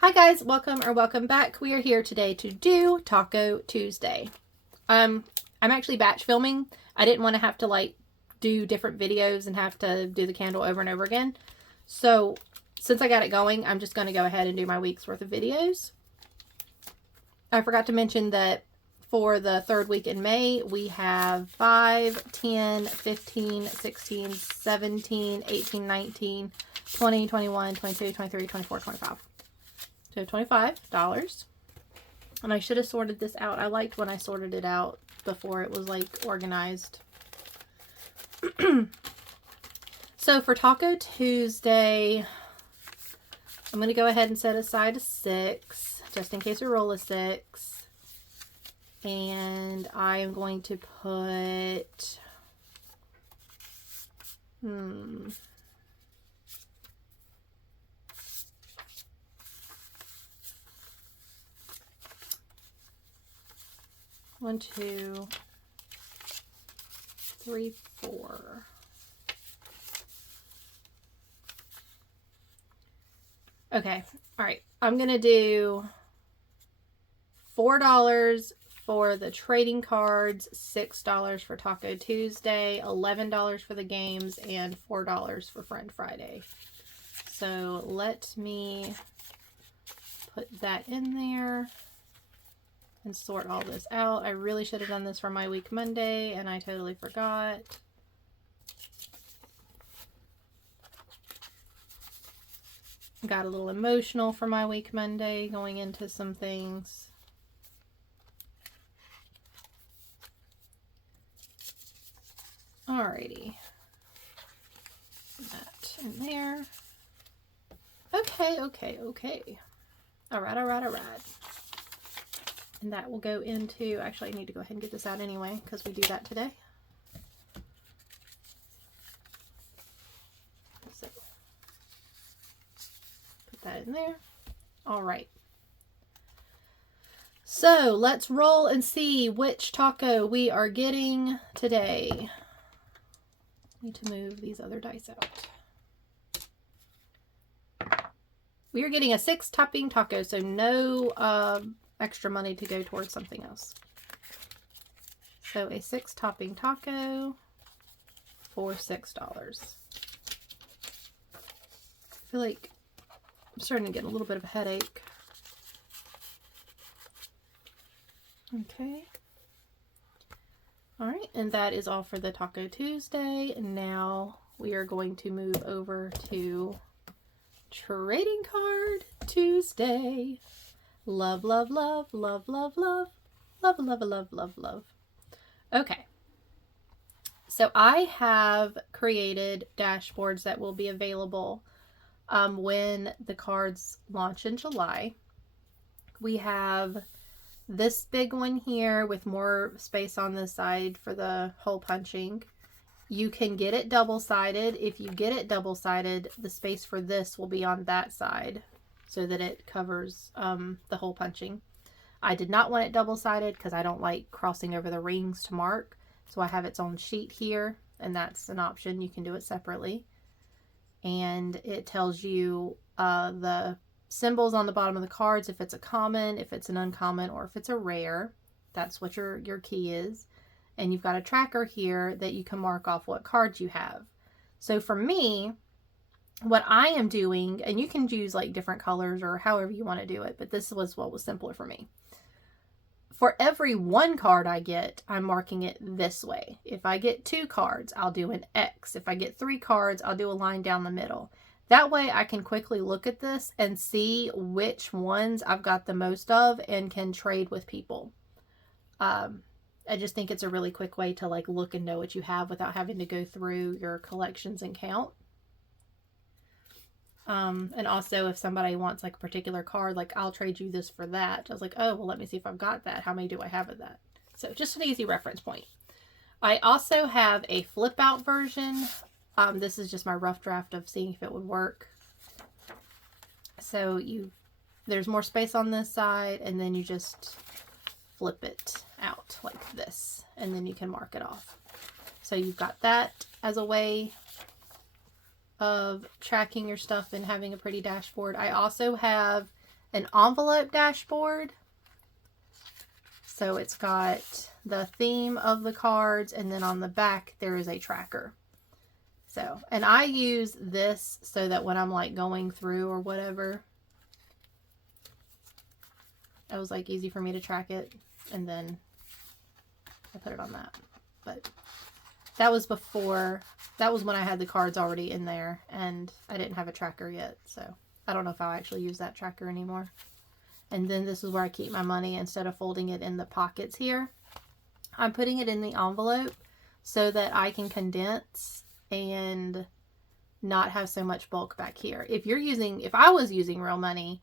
Hi guys, welcome back. We are here today to do Taco Tuesday. I'm actually batch filming. I didn't want to have to do different videos and have to do the candle over and over again. So since I got it going, I'm just going to go ahead and do my week's worth of videos. I forgot to mention that for the third week in May, we have 5, 10, 15, 16, 17, 18, 19, 20, 21, 22, 23, 24, 25. So $25. And I should have sorted this out. I liked when I sorted it out before it was organized. So for Taco Tuesday, I'm going to go ahead and set aside a 6 just in case we roll a 6. And I am going to put 1, 2, 3, 4. Okay, all right. I'm going to do $4 for the trading cards, $6 for Taco Tuesday, $11 for the games, and $4 for Friend Friday. So let me put that in there and sort all this out. I really should have done this for my week Monday, and I totally forgot. Got a little emotional for my week Monday going into some things. Alrighty. That in there. Okay. Alright. And that will go into, actually I need to go ahead and get this out anyway because we do that today. So, put that in there. Alright. So let's roll and see which taco we are getting today. Need to move these other dice out. We are getting a 6 topping taco, so no extra money to go towards something else. So a 6 topping taco for $6. I feel like I'm starting to get a little bit of a headache. Okay. All right, and that is all for the Taco Tuesday. And now we are going to move over to Trading Card Tuesday. Love. Okay. So I have created dashboards that will be available when the cards launch in July. We have this big one here with more space on the side for the hole punching. You can get it double-sided. If you get it double-sided, the space for this will be on that side so that it covers the hole punching. I did not want it double-sided because I don't like crossing over the rings to mark. So I have its own sheet here, and that's an option. You can do it separately. And it tells you the symbols on the bottom of the cards, if it's a common, if it's an uncommon, or if it's a rare. That's what your key is. And you've got a tracker here that you can mark off what cards you have. So for me, what I am doing, and you can use different colors or however you want to do it, but this was what was simpler for me. For every 1 card I get, I'm marking it this way. If I get 2 cards, I'll do an X. If I get 3 cards, I'll do a line down the middle. That way I can quickly look at this and see which ones I've got the most of and can trade with people. I just think it's a really quick way to look and know what you have without having to go through your collections and count. And also if somebody wants a particular card, I'll trade you this for that. I was oh, well, let me see if I've got that. How many do I have of that? So just an easy reference point. I also have a flip out version. This is just my rough draft of seeing if it would work. So there's more space on this side, and then you just flip it out like this, and then you can mark it off. So you've got that as a way of tracking your stuff and having a pretty dashboard. I also have an envelope dashboard. So it's got the theme of the cards, and then on the back there is a tracker. So, and I use this so that when I'm like going through or whatever, it was like easy for me to track it, and then I put it on that. But that was before, that was when I had the cards already in there and I didn't have a tracker yet. So I don't know if I'll actually use that tracker anymore. And then this is where I keep my money. Instead of folding it in the pockets here, I'm putting it in the envelope so that I can condense and not have so much bulk back here. If I was using real money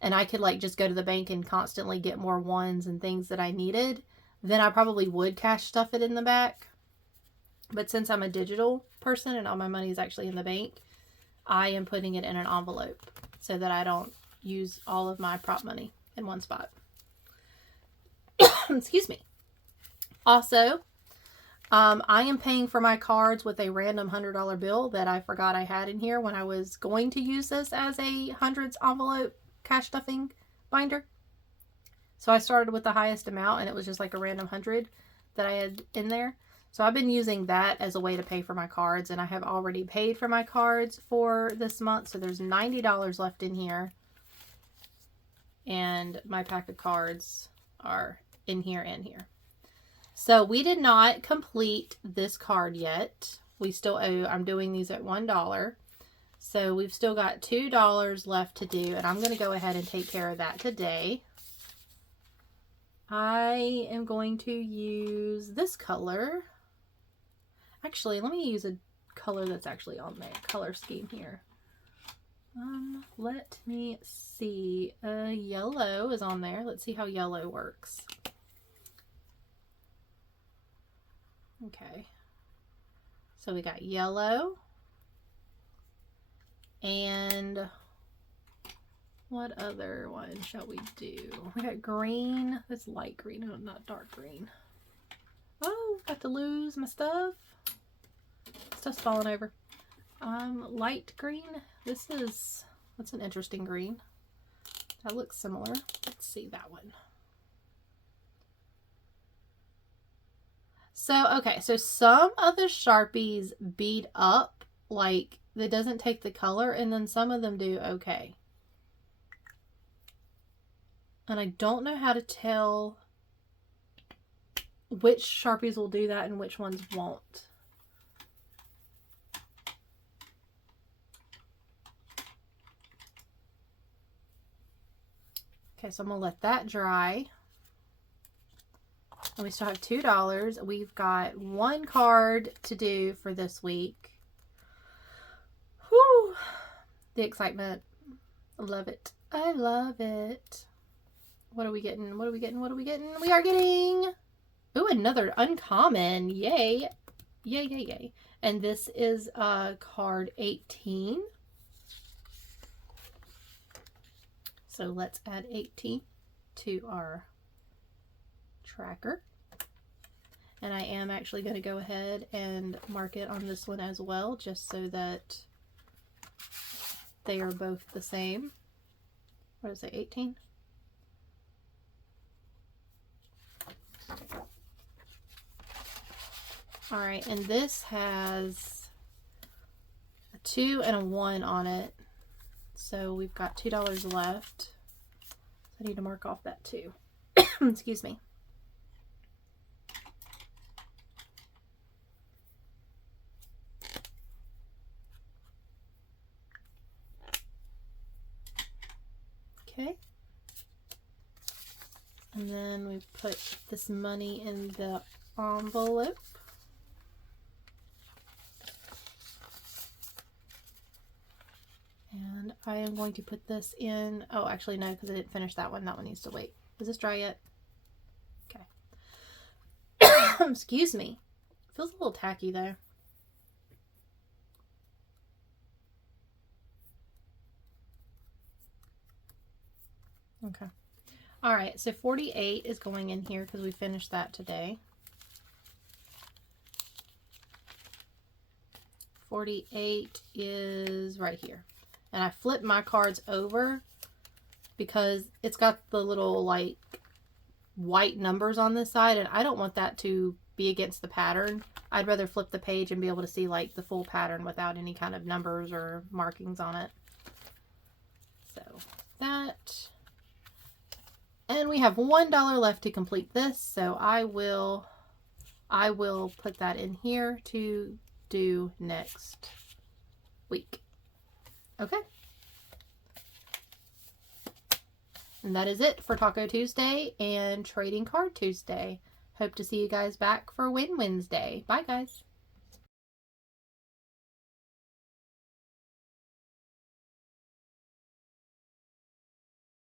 and I could like just go to the bank and constantly get more ones and things that I needed, then I probably would cash stuff it in the back. But since I'm a digital person and all my money is actually in the bank, I am putting it in an envelope so that I don't use all of my prop money in one spot. Excuse me. Also, I am paying for my cards with a random $100 bill that I forgot I had in here when I was going to use this as a hundreds envelope cash stuffing binder. So I started with the highest amount and it was just like a random 100 that I had in there. So I've been using that as a way to pay for my cards, and I have already paid for my cards for this month. So there's $90 left in here. And my pack of cards are in here and here. So we did not complete this card yet. We still owe, I'm doing these at $1. So we've still got $2 left to do, and I'm going to go ahead and take care of that today. I am going to use this color. Actually, let me use a color that's actually on the color scheme here. Let me see. Yellow is on there. Let's see how yellow works. Okay. So we got yellow. And what other one shall we do? We got green. That's light green, not dark green. Oh, got to lose my stuff. Stuff's falling over. Light green. That's an interesting green. That looks similar. Let's see that one. So, okay. So some of the Sharpies bead up, like it doesn't take the color, and then some of them do okay. And I don't know how to tell which Sharpies will do that and which ones won't. Okay, so I'm going to let that dry. And we still have $2. We've got one card to do for this week. Whew. The excitement. I love it. I love it. What are we getting? What are we getting? What are we getting? We are getting... Ooh, another uncommon. Yay. Yay, yay, yay. And this is card 18. So let's add 18 to our tracker. And I am actually going to go ahead and mark it on this one as well, just so that they are both the same. What is it, 18? All right, and this has a 2 and a 1 on it. So we've got $2 left. I need to mark off that too. Excuse me. Okay. And then we put this money in the envelope. And I am going to put this in, oh, actually no, because I didn't finish that one. That one needs to wait. Is this dry yet? Okay. Excuse me. Feels a little tacky though. Okay. All right, so 48 is going in here because we finished that today. 48 is right here. And I flipped my cards over because it's got the little like white numbers on this side, and I don't want that to be against the pattern. I'd rather flip the page and be able to see like the full pattern without any kind of numbers or markings on it. So that, and we have $1 left to complete this, so I will put that in here to do next week. Okay. And that is it for Taco Tuesday and Trading Card Tuesday. Hope to see you guys back for Win Wednesday. Bye, guys.